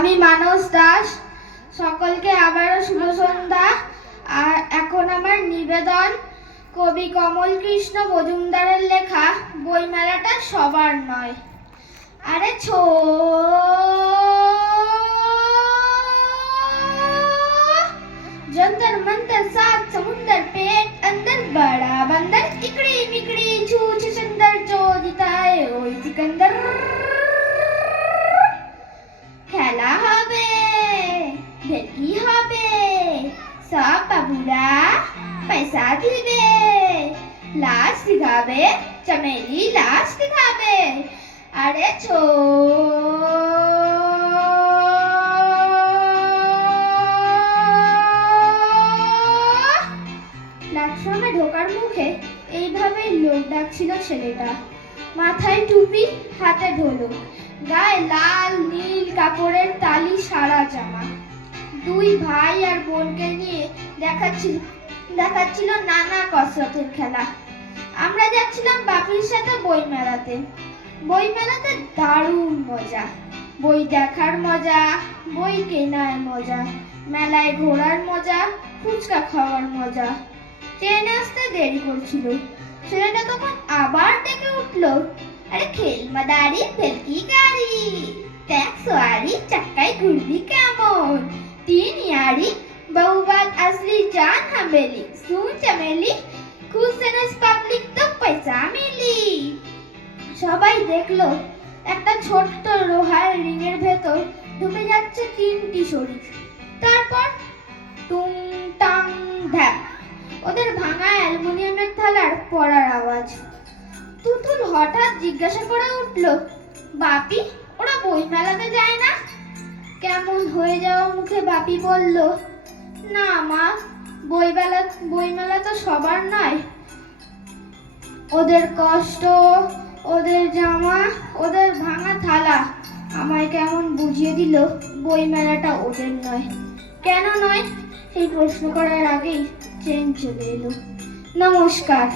আমি মানস দাস। সকলকে আবারও শুভ সন্ধ্যা। আর এখন আমার নিবেদন কবি কমল কৃষ্ণ মজুমদারের লেখা বইমেলাটা সবার নয়। আরে जंतर मंतर सात समुंदर पेट अंदर बड़ा बंदर इकड़ी मिकड़ी छूछ सुंदर जो जिताए ওই सिकंदर খেলা হবে, ভেটকি হবে, সব বাবুরা পয়সা দিবে, লাশ দিখাবে, চমেলি লাশ দিখাবে। আরে প্ল্যাটফর্মে ঢোকার মুখে এইভাবেই লোক ডাকছিল ছেলেটা। মাথায় টুপি, হাতে ঢোলক, গায়ে লাল নীল কাপড়ের তালি সারা জামা। দুই ভাই আর বোনকে নিয়ে দেখাচ্ছিল নানা কসরতের খেলা। আমরা যাচ্ছিলাম বাপির সাথে বই মেলাতে। বই মেলাতে দারুণ মজা, বই দেখার মজা, বই কেনার মজা, মেলায় ঘোরার মজা, ফুচকা খাওয়ার মজা। ট্রেনে আসতে দেরি করছিল। ছেলেটা তখন আবার ডেকে উঠলো, আরে খেল মাদারি ভেলকি গাড়ি, ট্যাক্স ওয়ারি চাক্কায় ঘুরবি কেমন, তিন ইয়ারি बहुबात असली जान हमेली, सुन चमेली खुश सेनस পাবলিক তো পয়সা মিলি। সবাই দেখলো একটা ছোট্ট লোহার রিংয়ের ভেতর ঢুকে যাচ্ছে তিনটি শরীর। তারপর টুং টাং ধ্যাপ, ওদের ভাঙা অ্যালুমিনিয়ামের থালার পড়ার আওয়াজ। তুতুল হঠাৎ জিজ্ঞাসা করে উঠলো, বাপি ওরা বই মেলাতে যায় না? কেমন হয়ে যাওয়া মুখে বাপি বলল, না মা, বই মেলা তো সবার নয়। ওদের কষ্ট, ওদের জামা, ওদের ভাঙা থালা আমায় কেমন বুঝিয়ে দিল বই মেলাটা ওদের নয়। কেন নয় সেই প্রশ্ন করার আগেই ট্রেন চলে এলো। নমস্কার।